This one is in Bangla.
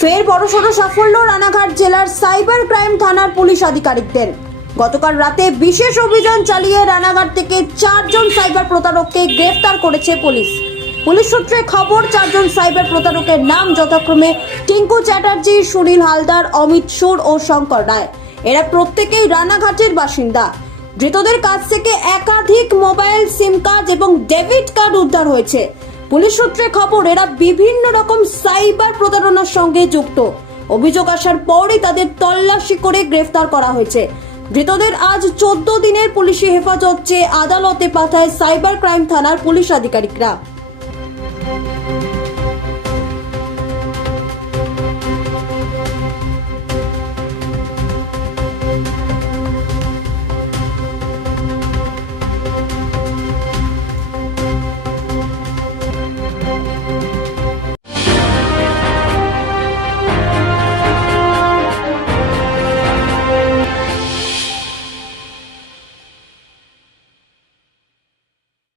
ফের বড়সড় সাফল্য রানাঘাট জেলার সাইবার ক্রাইম থানার পুলিশ আধিকারিকদের। গতকাল রাতে বিশেষ অভিযান চালিয়ে রানাঘাট থেকে চারজন সাইবার প্রতারককে গ্রেফতার করেছে পুলিশ। পুলিশ সূত্রে খবর, চারজন সাইবার প্রতারকের নাম যথাক্রমে টিঙ্কু চ্যাটার্জি, সুনীল হালদার, অমিত সুর ও শঙ্কর রায়। এরা প্রত্যেকেই রানাঘাটের বাসিন্দা। ধৃতদের কাছ থেকে একাধিক মোবাইল, সিম কার্ড এবং ডেবিট কার্ড উদ্ধার হয়েছে। পুলিশ সূত্রে খবর, এরা বিভিন্ন রকম সাইবার প্রতারণার সঙ্গে যুক্ত। অভিযোগ আসার পরই তাদের তল্লাশি করে গ্রেফতার করা হয়েছে। ধৃতদের আজ চোদ্দ দিনের পুলিশি হেফাজত চেয়ে আদালতে পাঠায় সাইবার ক্রাইম থানার পুলিশ আধিকারিকরা।